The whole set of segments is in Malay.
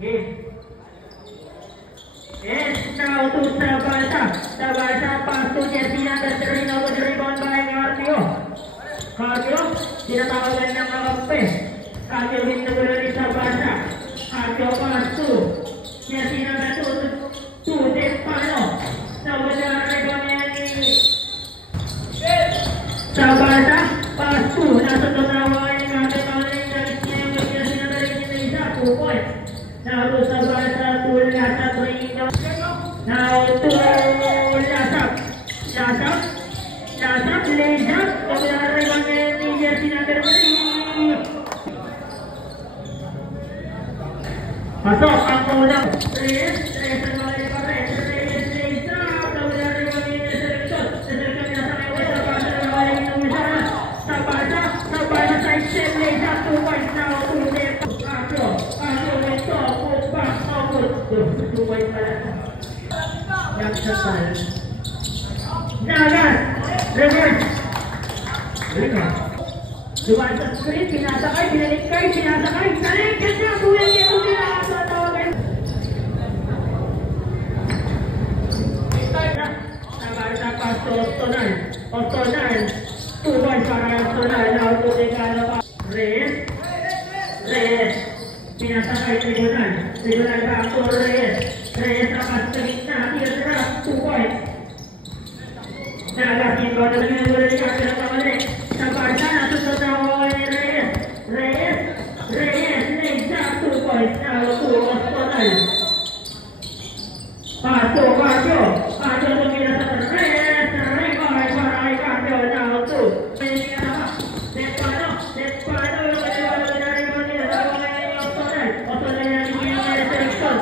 Yes, now to Sabarsa. Sabarsa pass to jersey number 3. Now with the rebound by Carpio. Carpio, tinatawagan ng kakampi. Carpio win the goal ni Sabarsa. Carpio pass to jersey number 2 to Despano. Now with the rebound ni Sabarsa pass to. Nasa tatawagan ni Carpio. Kawalan ng jersey number 8 2 points. Now to Sabarsa to Lasap Rino. Now to Lasap. Lasap lays up. Paglalari lang ni jersey number 3. Pasok ang unang. Tres ang mga iparet. Tres lays up. Paglalari lang ni Selection. Selection nasa may wala. Pasa na wala yung isa. Sabarsa side step lays up. 2 points now to them. Pasok went to. Put back. Put 2 points pala. Nagas, reverse. Dumaan sa screen, pinasakay, pinalik-kay, pinasakay. Talikit niya, kuya niya, kuya niya. Tawagan. Sabarsa pass to Ostonal. Ostonal. 2 points para Ostonal. Now to Decano pa. Reyes. Pinasakay, Tribunal. Tribunal back to Reyes. Reyes napas sa gitna. Tira, 2 points. Nagas yung bata na ginagawa ni Carpio na pamalik. Sabarsa, nasusunod ni Reyes. Lays up 2 points. Now to Ostonal. Carpio tumira sa Reyes. Rebound para kay Carpio. Now to Despano. Ostonal na nagiging resurrection.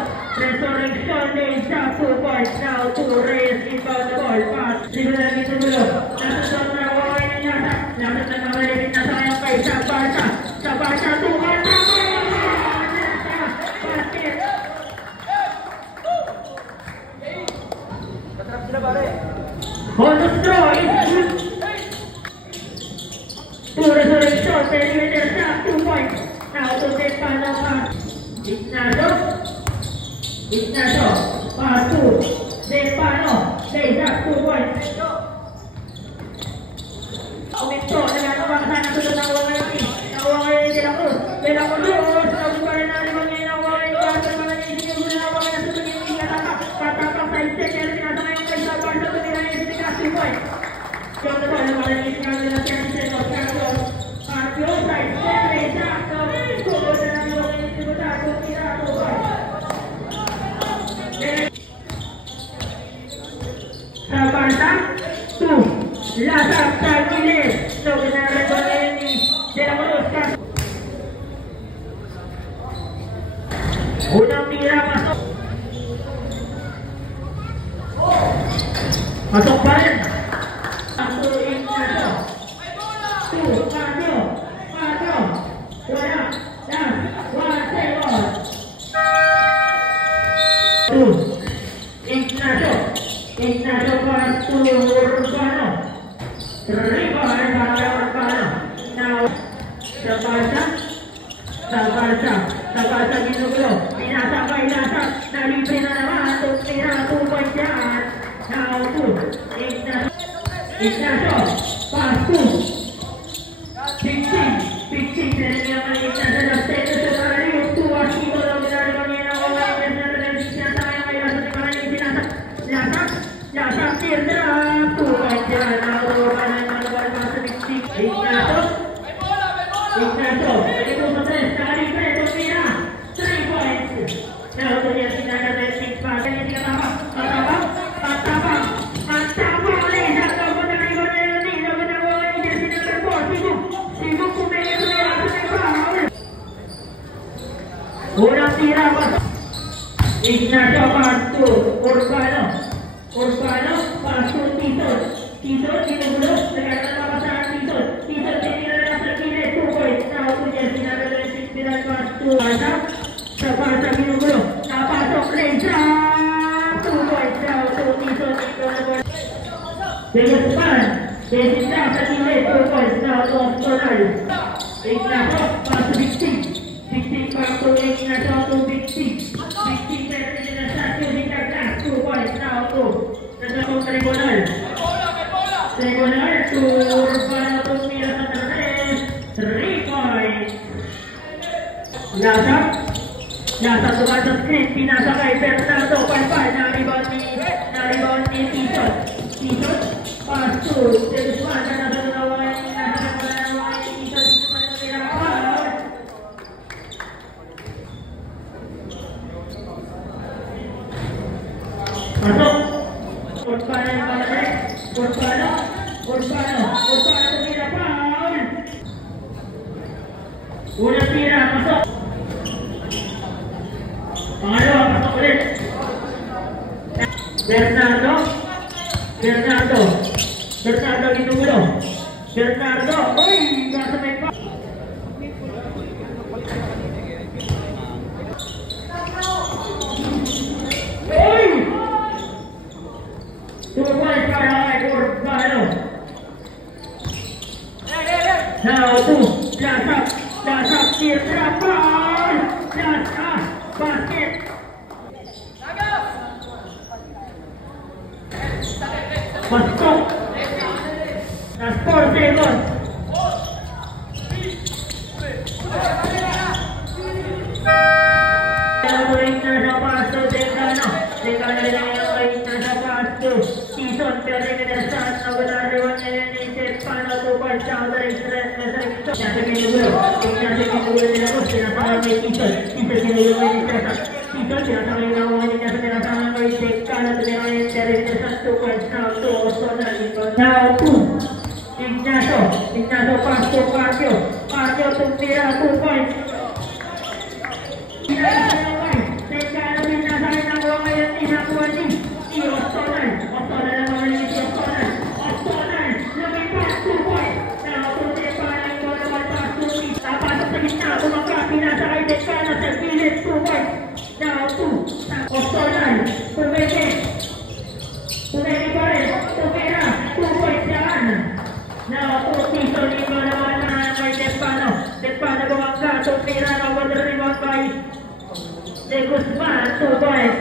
Lays up 2 points. Now to Reyes. Inbound the ball. Pass. Simulan dito dulo. Nasa na waway ni Lasap. Lasap na mamalipit na sayang kay Sabarsa. Sabarsa 2 points. Basket. Bonus draw is good. To resurrection. Perimeter shot 2 points. Now to Despano pass. Ignacio. Pass to Despano. Lays up 2 points. Umento. Nagagawa ka sana sunod ng waway ni. Nawaway ni De La Cruz. De La Cruz. Sabi pa rin natin mga ngayon ang waway ni Carpio. Mga naisip yung nawaway na sunod yung ikatapak. Patapang sa extender. Sinasama yung kay Sabarsa. Tumira yung sinikas 2 points. Jump the ball. Nawala yung isingaw nila siya ni Senos. Carpio side step. Lays up. Goal na lang yung waway ni Tribunal. Tumira 2 points. Sabarsa 2. Lasap sa gilid. So, ginagawa ni De La Cruz. Unang tira, pasok. Pasok pa rin. Pasok Ignacio. 2. Carpio. Wala. Last. 1 second. 2. Ignacio pass to Urbano. Rebound para Urbano. Now, Sabarsa ginugulo. Pinasakay Lasap. Nalibre na naman. Tumira 2 points yan. Now to Ignacio. Pass to 15. 15. Then yung mga Ignacio na status sa paraliw. 2 Ashiko daw ginagawa niya ng waway. Sinasakay kay Lasap. Yung mga sinasakay. Lasap tira. 2 points yan. Now to Urbano yung mga ball pass to 15. Ignacio. Ito sa 3. Nakalibre. Tumira. 3 points. Now to yung sinasakay 6 pass. Hindi ka tapang. Unang tira pa. Ignacio pass to Urbano. Pass to Tizon. Ginugulo. Nagkakaroon pa sa Tizon. Tinira na sa gilid. 2 points. Now to jersey number 26. Pinag pass to Sabarsa ginugulo. Napasok Reza. 2 points. Now to Tizon. Biggest fan. Jersey na sa gilid. 2 points. Now to Ostonal. Ignacio pass to 16. 16 back to Ignacio to 16. Nasa tuwa sa screen, pinasakay Bernardo, palpal, na-rebound ni Tison. Tison, pass to De Guzman, nasa tunawain, Tison, dito pa rin nagkirapan. Pasok, Urbano yung palatek, Urbano, tumira foul. Unang tira, pasok. Pangalawa, pasok ulit. Bernardo Ginulo. Bernardo, uy, nasa may pa. Uy! 2 points para kay Urbano. Now 2, last up, tira foul. Basket. Pasok. Last 4 seconds. Wait na sa pasto, Decano rin ang wait na sa pasto. Tison, perimeter-saan na wala riwan ngayon ni Stefano Tupad sa direct resurrection. Nasa ginugulo nila ko, sinasama may Tison ginugulo ni Cesar. Tison, sinasama yung nakuha niya sa sinasama may Decano, tumira yung perimeter-saan Tupad sa Osonal. Now 2, Ignacio, pasto, Cardio, tumira, 2 points. De Guzman, 2 points.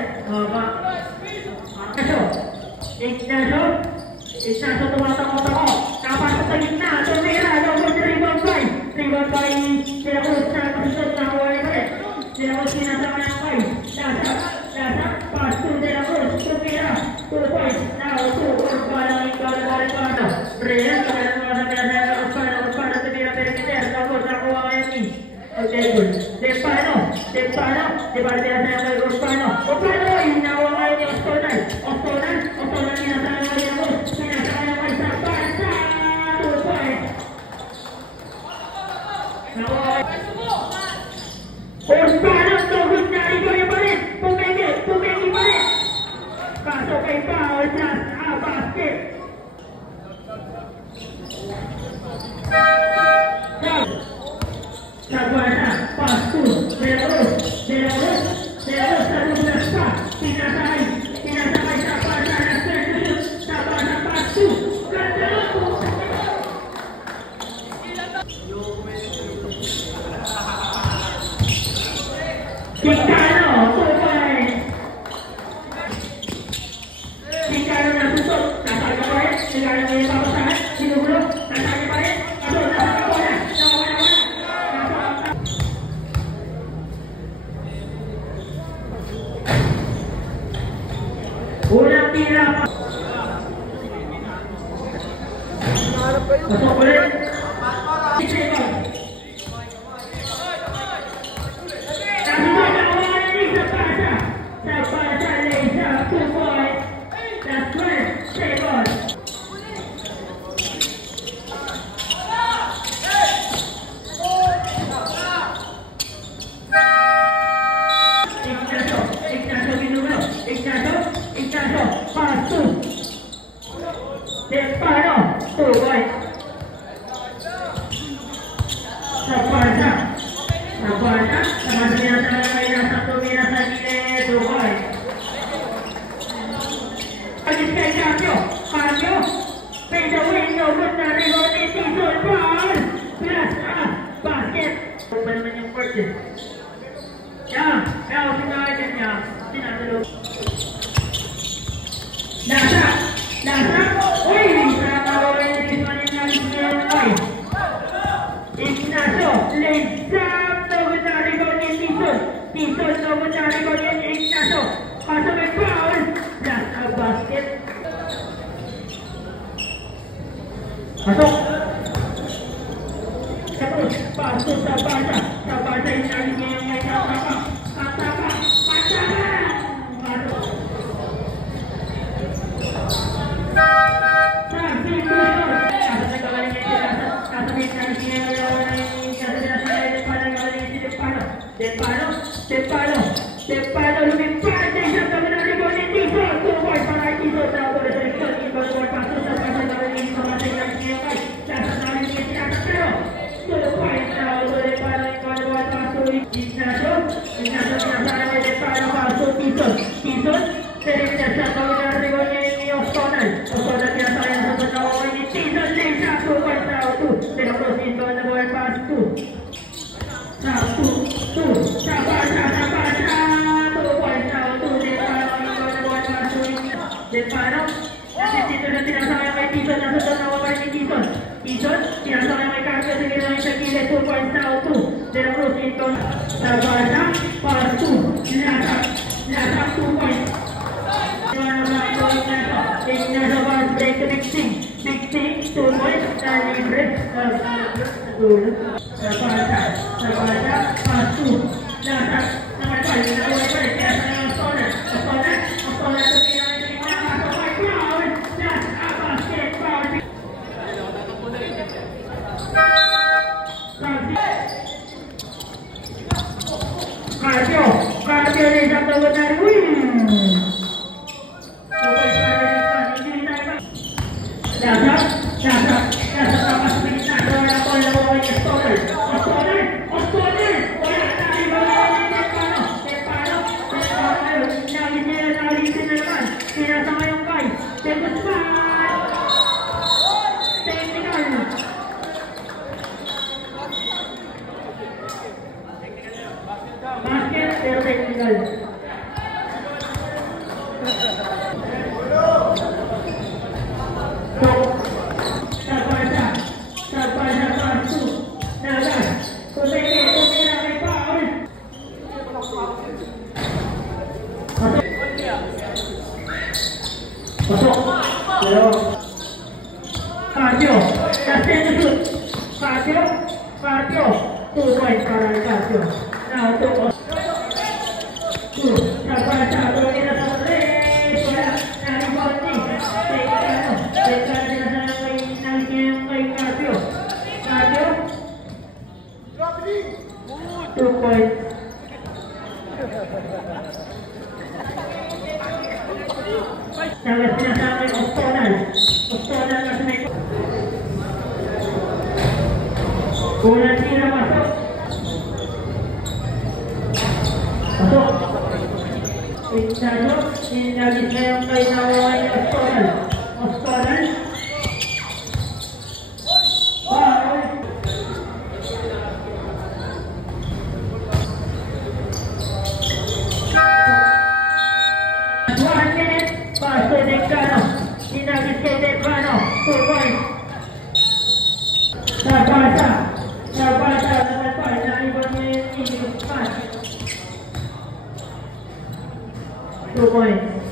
Ignacio tumatakot-takot. Kapasok sa gitna, tumira, rebound by De La Cruz na kasusot na huwag pa rin. De La Cruz sinasama ng kay. Lasa, pass to De La Cruz, tumira, 2 points. Now 2, Urbano, ikaw. Brilliant, kaya naman sa pinasaya ng Urbano, tumira, perimeter, tapos nakuha kayo ni. Okay, good. Depano, pinasaya kay Urbano, inawa kayo ni Ostonal, pinasaya kay De La Cruz, pinasaya kay Zapata, 2 points. Urbano, tugod na rin pa rin. Pumegi pa rin. Kaso kay Paul, basket. Sagwana, pass to De La Cruz, sa pa. Pinasakay sa pasa na Sergio, sa pasa pass to. Decano, 2 points. Decano na susot, nasakay pa rin. Decano na yung papasahan, sinugulo, nasakay pa rin. Kaso, nasakay pa rin. Unang tira pa. Pasok ulit. Tison naman na rebound yan ni Ignacio. Pasok may foul. Just a basket. Pasok. Tapos, pasok sa Barca. Sa Barca yung naging niya yung may katapa. Katapa. Katapa. Pasok. Sa Bimboson. Kasap na gawain niya sila. Kasapin na siya yung Depano lumipad na isang kami na rebound ni Tison. 2 points para Tison na ako na seleksyon. Ibang ball pasok sa pasok na rin sa mga tingnan niya kay nasa namin niya sinasa pero 2 points na ako na Depano ibang ball pasok ni Ignacio. Ignacio sinasara kay Depano pasok Tison. Tison sering na siya kami na rebound niya ni Ostonal. Ostonal sinasara na sa pagkawaway ni Tison. Lisa 2 points na ako 2. Pero cross inbound na ball pass 2. Depano, dito na sinasakay kay Tison, nasa doon nawawala ni Tison. Tison, sinasakay kay Carpio, sige na yung Shakile, 2 points na 2. Pero cross ito sa Barca, para 2. Nasa 2 points. Ignacio Barca, break to Mixing. Mixing, 2 points, na libre. Sa Barca, para 2. Nasa, naman pa, yung nawawala pa rin. Kaya sa mga Ostonal, Ostonal, Carpio na isang tawag na rin. Nasa tapas pinit na. Wala ko na ko kay Ostonal. Wala na rin ba kay Depano. Nagin niya na nalitin na naman. Pinasa ngayong kay Depano. Technical. Basket, pero technical. Sa Barca, pass 2. Nagas. Tumeke na may foul. Pasok. Pero Carpio. That's it to shoot. Carpio. 2 points para kay Carpio. Now, 2. Sa Barca, tuloy na sa tres. Wala. Na-rebound ni. Tekano na sa kay Carpio. 2 points. Nagas sinasama yung Ostonal na may kulang sila masok. Ignacio, sinagis na yung kay nawaway ni Ostonal. Paso Decano, sinagis kay Decano, 2 points. Sa Barca, naman pa, naibang niya yung English match. 2 points.